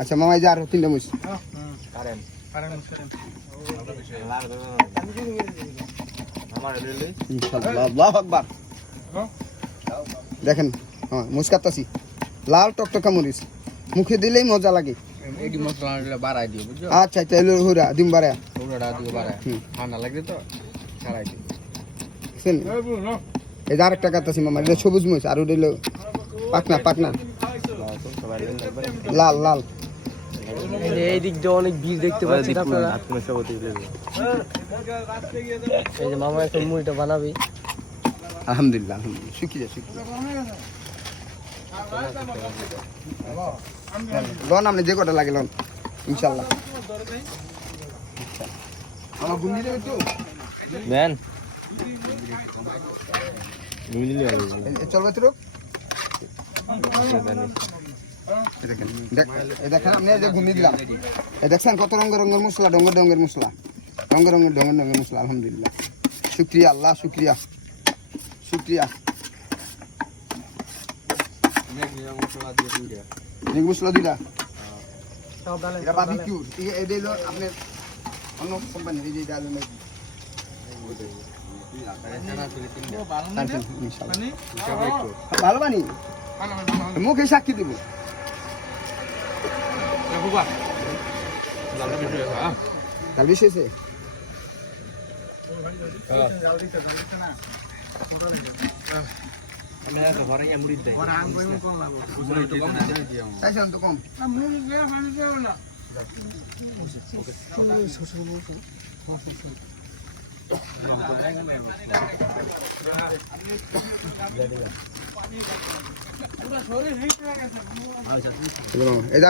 আচ্ছা মামাই যা আর তিনটা মুছ দেখেন মুসকাতাছি লাল টকটকা মরিচ মুখে দিলেই মজা লাগে। আচ্ছা তাহলে হুরা দিম বাড়া ঠান্ডা লাগবে তো এই যে আরেকটা কাটাছি মামা, এটা সবুজ মরিচ আর ওটা হলো পাকনা পাকনা লাল লাল। এই দিক দিয়ে অনেক ভিড় দেখতে পাচ্ছেন আপনারা। এই যে মামা এখন মুড়িটা বানাবে। আলহামদুলিল্লাহ আলহামদুলিল্লাহ শুক্রিয়া শুক্রিয়া। লন আপনি যে কটা লাগে লন ইনশাল্লাহ। আমার গুন্ডি দেবে তো দেন চলবে তো দেখেন আপনি যে ঘুমি দিলাম দেখছেন কত রঙের রঙের মশলা ডঙ্গর ডঙ্গের মশলা রঙের রঙের ডঙ্গর ডঙ্গের মশলা। আলহামদুলিল্লাহ শুক্রিয়া আল্লাহ শুক্রিয়া শুক্রিয়া। মশলা দিলা এটা বারবিকিউ এটা হলো আপনার অন্য কোম্পানির এই যে ডাল ভালো বানি মুখে সাক্ষী দিব। ডাল বেশি হয়েছে তো কম এই